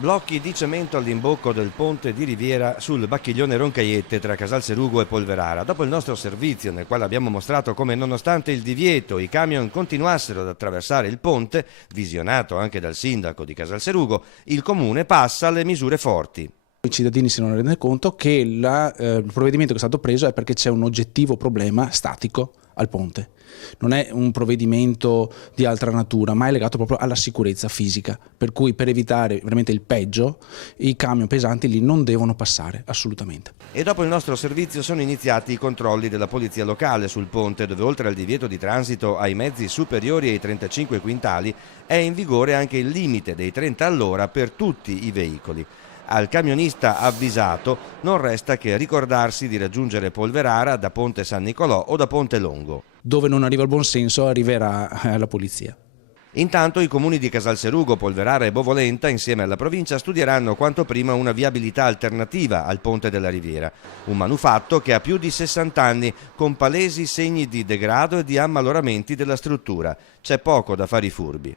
Blocchi di cemento all'imbocco del ponte di Riviera sul Bacchiglione Roncaiette tra Casalserugo e Polverara. Dopo il nostro servizio, nel quale abbiamo mostrato come nonostante il divieto i camion continuassero ad attraversare il ponte, visionato anche dal sindaco di Casalserugo, il comune passa alle misure forti. I cittadini si devono rendere conto che il provvedimento che è stato preso è perché c'è un oggettivo problema statico al ponte. Non è un provvedimento di altra natura, ma è legato proprio alla sicurezza fisica, per cui per evitare veramente il peggio i camion pesanti lì non devono passare assolutamente. E dopo il nostro servizio sono iniziati i controlli della polizia locale sul ponte, dove oltre al divieto di transito ai mezzi superiori ai 35 quintali è in vigore anche il limite dei 30 all'ora per tutti i veicoli. Al camionista avvisato non resta che ricordarsi di raggiungere Polverara da Ponte San Nicolò o da Ponte Longo. Dove non arriva il buonsenso arriverà la polizia. Intanto i comuni di Casalserugo, Polverara e Bovolenta, insieme alla provincia, studieranno quanto prima una viabilità alternativa al ponte della Riviera. Un manufatto che ha più di 60 anni, con palesi segni di degrado e di ammaloramenti della struttura. C'è poco da fare i furbi.